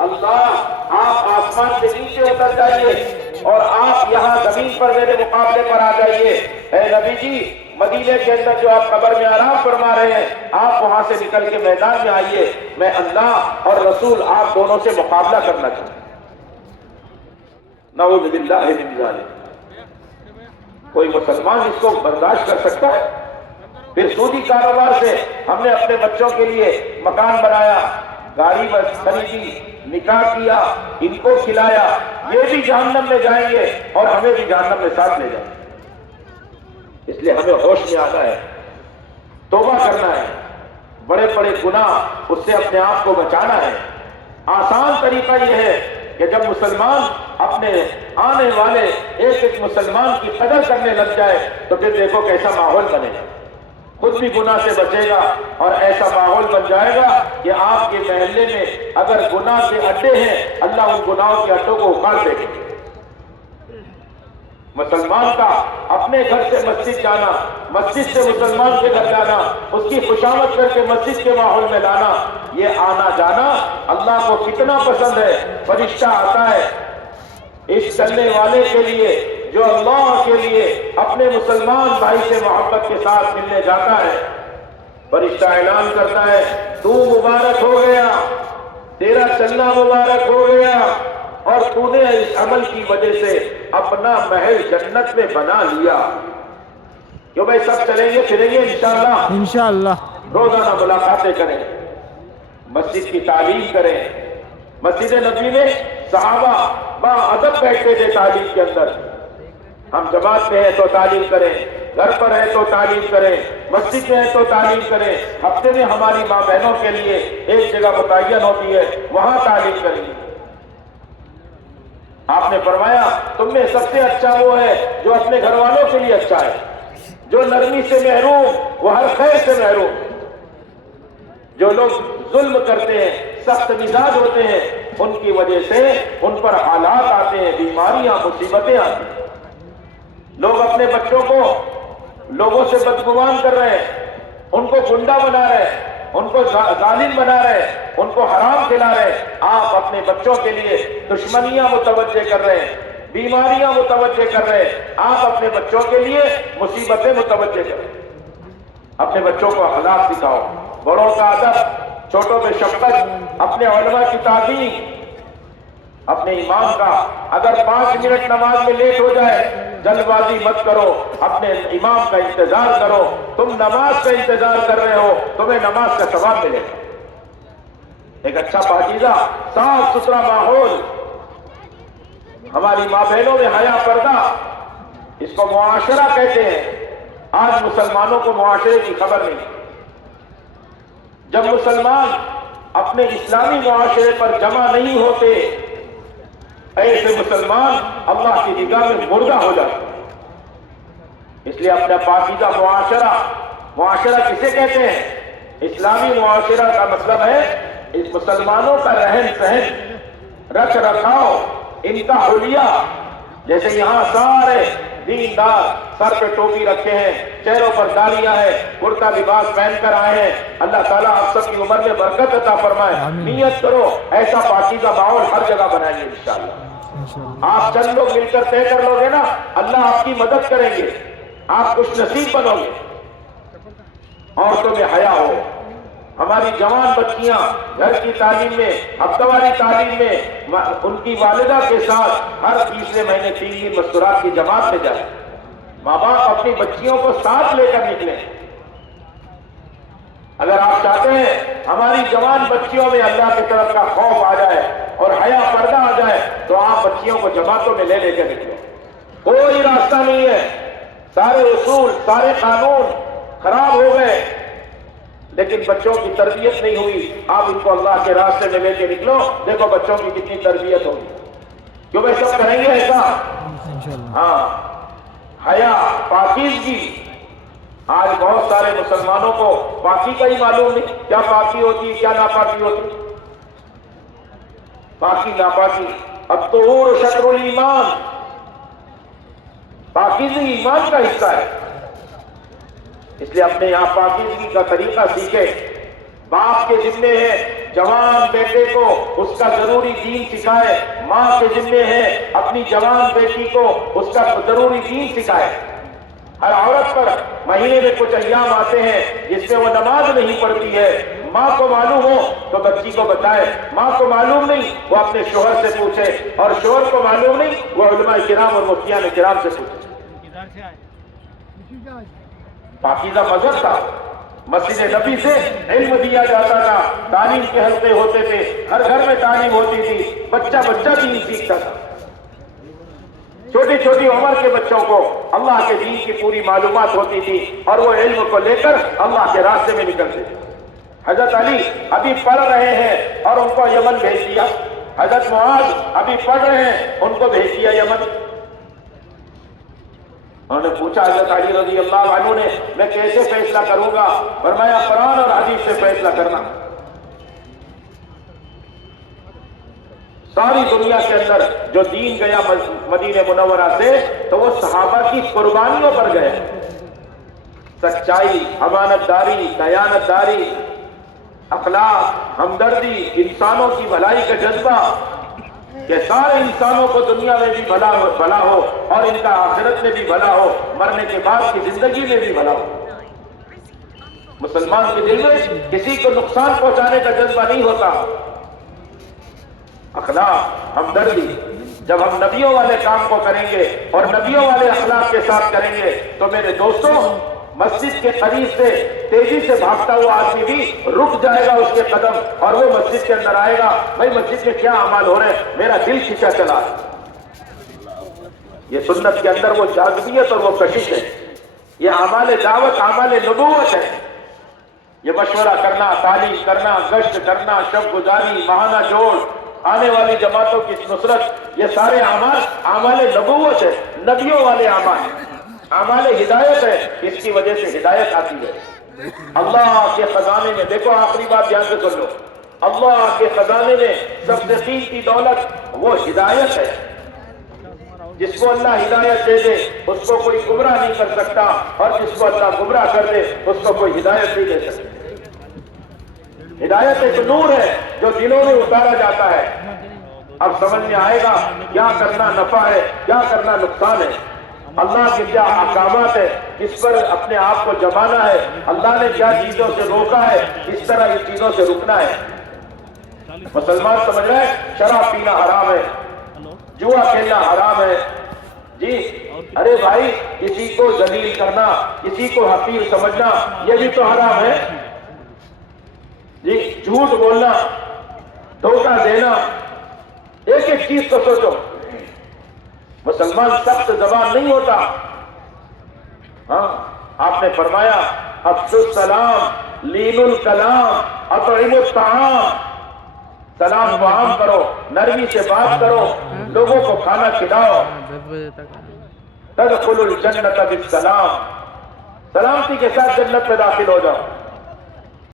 اللہ آپ آسمان سے نیچے اتر جائیے اور آپ یہاں زمین پر میرے مقابلے پر آ جائیے۔ اے نبی جی، مدینے کے اندر جو آپ قبر میں آرام فرما رہے ہیں، آپ وہاں سے نکل کے میدان میں آئیے، میں اللہ اور رسول آپ دونوں سے مقابلہ کرنا چاہتا ہوں۔ نعوذ باللہ من ذالک۔ کوئی مسلمان اس کو برداشت کر سکتا ہے؟ پھر سودی کاروبار سے ہم نے اپنے بچوں کے لیے مکان بنایا، گاڑی خریدی، نکاح کیا، ان کو کھلایا، یہ بھی جہنم میں جائیں گے اور ہمیں بھی جہنم میں ساتھ لے جائیں گے۔ اس لیے ہمیں ہوش میں آنا ہے، توبہ کرنا ہے، بڑے بڑے گناہ اس سے اپنے آپ کو بچانا ہے۔ آسان طریقہ یہ ہے کہ جب مسلمان اپنے آنے والے ایک ایک مسلمان کی قدر کرنے لگ جائے تو پھر دیکھو کیسا ماحول بنے گا، خود بھی گناہ سے بچے گا اور ایسا ماحول بن جائے گا کہ آپ کے محلے میں اگر گناہ کے اڈے ہیں، اللہ ان گناہوں کے اڈوں کو اکھاڑ دے گا۔ مسلمان کا اپنے گھر سے مسجد جانا، مسجد سے مسلمان کے گھر جانا، اس کی خوشامد کر کے مسجد کے ماحول میں لانا، یہ آنا جانا اللہ کو کتنا پسند ہے۔ فرشتہ آتا ہے اس چلنے والے کے لیے جو اللہ کے لیے اپنے مسلمان بھائی سے محبت کے ساتھ ملنے جاتا ہے۔ فرشتہ اعلان کرتا ہے، تو مبارک ہو گیا، تیرا چلنا مبارک ہو گیا، اور تو نے اس عمل کی وجہ سے اپنا محل جنت میں بنا لیا۔ کیوں بھائی، سب چلیں گے پھریں گے انشاءاللہ، انشاءاللہ روزانہ ملاقاتیں کریں، مسجد کی تعلیم کریں۔ مسجد نبوی میں صحابہ باادب بیٹھتے تھے تعلیم کے اندر۔ ہم جماعت میں ہیں تو تعلیم کریں، گھر پر ہیں تو تعلیم کریں، مسجد میں ہیں تو تعلیم کریں، ہفتے میں ہماری ماں بہنوں کے لیے ایک جگہ متعین ہوتی ہے، وہاں تعلیم کریں۔ آپ نے فرمایا تم میں سب سے اچھا وہ ہے جو اپنے گھر والوں کے لیے اچھا ہے، جو نرمی سے محروم وہ ہر خیر سے محروم۔ جو لوگ ظلم کرتے ہیں، سخت مزاج ہوتے ہیں، ان کی وجہ سے ان پر حالات آتے ہیں، بیماریاں، مصیبتیں آتی ہیں۔ لوگ اپنے بچوں کو لوگوں سے بدگمان کر رہے ہیں، ان کو گنڈا بنا رہے ہیں، ان کو ظالم بنا رہے ہیں، ان کو حرام کھلا رہے ہیں۔ آپ اپنے بچوں کے لیے دشمنیاں متوجہ کر رہے ہیں، بیماریاں متوجہ کر رہے ہیں، آپ اپنے بچوں کے لیے مصیبتیں متوجہ کریں۔ اپنے بچوں کو اخلاق سکھاؤ، بڑوں کا ادب، چھوٹوں پہ شفقت، اپنے علماء کی تعظیم، اپنے امام کا اگر 5 منٹ نماز میں لیٹ ہو جائے جلد بازی مت کرو، اپنے امام کا انتظار کرو۔ تم نماز کا انتظار کر رہے ہو، تمہیں نماز کا ثواب ملے گا۔ ایک اچھا پاکیزہ صاف ستھرا ماحول، ہماری ماں بہنوں میں حیا پردہ، اس کو معاشرہ کہتے ہیں۔ آج مسلمانوں کو معاشرے کی خبر نہیں۔ جب مسلمان اپنے اسلامی معاشرے پر جمع نہیں ہوتے، ایسے مسلمان اللہ کی نگاہ میں مردہ ہو جاتے ہیں۔ اس لیے اپنا پاکیزہ معاشرہ کسے کہتے ہیں؟ اسلامی معاشرہ کا مطلب ہے اس مسلمانوں کا رہن سہن، رکھ رکھاؤ، ان کا حلیہ۔ جیسے یہاں سارے دیندار سر پہ ٹوپی رکھے ہیں، چہروں پر داڑیاں ہیں، کرتا لباس پہن کر آئے ہیں۔ اللہ تعالیٰ آپ سب کی عمر میں برکت عطا فرمائے۔ نیت کرو ایسا پاکیزہ ماحول ہر جگہ بنائیں گے انشاءاللہ۔ آپ چند لوگ مل کر طے کر لو گے نا، اللہ آپ کی مدد کریں گے، آپ خوش نصیب بنو گے۔ عورتوں میں حیا ہو، ہماری جوان بچیاں گھر کی تعلیم میں، ہفتہ واری تعلیم میں ان کی والدہ کے ساتھ ہر تیسرے مہینے 3 دن مستورات کی جماعت میں جائیں۔ ماں باپ اپنی بچیوں کو ساتھ لے کر نکلیں۔ اگر آپ چاہتے ہیں ہماری جوان بچیوں میں اللہ کی طرف کا خوف آ جائے اور حیا پردہ آ جائے تو آپ بچیوں کو جماعتوں میں لے کر نکلیں۔ کوئی راستہ نہیں ہے، سارے اصول، سارے قانون خراب ہو گئے، لیکن بچوں کی تربیت نہیں ہوئی۔ آپ ان کو اللہ کے راستے میں لے کے نکلو، دیکھو بچوں کی کتنی تربیت ہوگی۔ کیوں بھائی سب کریں گے ایسا؟ ہاں، حیا، پاکیزگی۔ آج بہت سارے مسلمانوں کو پاکی کا ہی معلوم نہیں، کیا پاکی ہوتی ہے، کیا ناپاکی ہوتی ہے۔ پاکی ناپاکی، الطہور شطر الایمان، پاکیزگی ایمان کا حصہ ہے۔ اس لیے اپنے یہاں پاکیزگی کا طریقہ سیکھے۔ باپ کے ذمے ہے جوان بیٹے کو اس کا ضروری دین سکھائے، ماں کے ذمے ہے اپنی جوان بیٹی کو اس کا ضروری دین سکھائے۔ ہر عورت پر مہینے میں کچھ ایام آتے ہیں جس میں وہ نماز نہیں پڑھتی ہے، ماں کو معلوم ہو تو بچی کو بتائے، ماں کو معلوم نہیں وہ اپنے شوہر سے پوچھے، اور شوہر کو معلوم نہیں وہ علماء کرام اور مفتیان کرام سے پوچھے۔ پاکیزہ مذہب تھا، مسجد نبی سے علم دیا جاتا تھا، تعلیم کے حلقے ہوتے تھے، ہر گھر میں تعلیم ہوتی تھی، بچہ بچہ دین سیکھتا تھا۔ چھوٹی چھوٹی عمر کے بچوں کو اللہ کے دین کی پوری معلومات ہوتی تھی اور وہ علم کو لے کر اللہ کے راستے میں نکلتے تھے۔ حضرت علی ابھی پڑھ رہے ہیں اور ان کو یمن بھیج دیا، حضرت معاذ ابھی پڑھ رہے ہیں ان کو بھیج دیا یمن۔ انہوں نے پوچھا حضرت علی رضی اللہ عنہ نے میں کیسے فیصلہ کروں گا؟ فرمایا قرآن اور حدیث سے فیصلہ کرنا۔ ساری دنیا کے اندر جو دین گیا مدینہ منورہ سے تو وہ صحابہ کی قربانیوں پر گئے، سچائی، امانت داری، دیانت داری، اخلاق، ہمدردی، انسانوں کی بھلائی کا جذبہ کہ سارے انسانوں کو دنیا میں بھی بھلا ہو اور ان کا آخرت میں بھی بھلا ہو، مرنے کے بعد کی زندگی میں بھی بھلا ہو۔ مسلمان کے دل میں کسی کو نقصان پہنچانے کا جذبہ نہیں ہوتا۔ اخلاق، ہمدردی، جب ہم نبیوں والے کام کو کریں گے اور نبیوں والے اخلاق کے ساتھ کریں گے تو میرے دوستوں مسجد کے قریب سے تیزی سے بھاگتا ہوا آدمی بھی رک جائے گا اس کے قدم، اور وہ مسجد کے اندر آئے گا، بھائی مسجد میں کیا اعمال ہو رہے ہیں، میرا دل کھینچا چلا ہے۔ یہ سنت کے اندر وہ جاذبیت اور وہ کشش ہے، یہ اعمال دعوت، اعمال نبوت ہے۔ یہ مشورہ کرنا، تعلیم کرنا، گشت کرنا، شب گزاری، ماہانہ جوڑ، آنے والی جماعتوں کی نصرت، یہ سارے اعمال اعمال نبوت ہے، نبیوں والے اعمال ہیں، اعمال ہدایت ہے۔ اس کی وجہ سے ہدایت آتی ہے۔ اللہ کے خزانے میں، دیکھو آخری بات دھیان سے سن لو، اللہ کے خزانے میں سب سے قیمتی دولت وہ ہدایت ہے۔ جس کو اللہ ہدایت دے دے اس کو کوئی گمراہ نہیں کر سکتا، اور جس کو اللہ گمراہ کر دے اس کو کوئی ہدایت نہیں دے سکتا۔ ہدایت ایک نور ہے جو دلوں میں اتارا جاتا ہے۔ اب سمجھ میں آئے گا کیا کرنا نفع ہے، کیا کرنا نقصان ہے، اللہ کے کیا احکامات ہے، کس پر اپنے آپ کو جمانا ہے، اللہ نے کیا چیزوں سے روکا ہے، کس طرح ان چیزوں سے رکنا ہے۔ مسلمان سمجھ رہے ہیں شراب پینا حرام ہے، جوا کھیلنا حرام ہے، جی ارے بھائی کسی کو ذلیل کرنا، کسی کو حقیر سمجھنا یہ بھی تو حرام ہے، جی جھوٹ بولنا، دھوکہ دینا، ایک ایک چیز کو سوچو۔ مسلمان سخت زبان نہیں ہوتا۔ ہاں آپ نے فرمایا افشوا السلام، لین الکلام، اطعموا الطعام، سلام کو عام کرو، نرمی سے بات کرو، لوگوں کو کھانا کھلاؤ۔ تدخلوا الجنت بالسلام، سلامتی کے ساتھ جنت میں داخل ہو جاؤ۔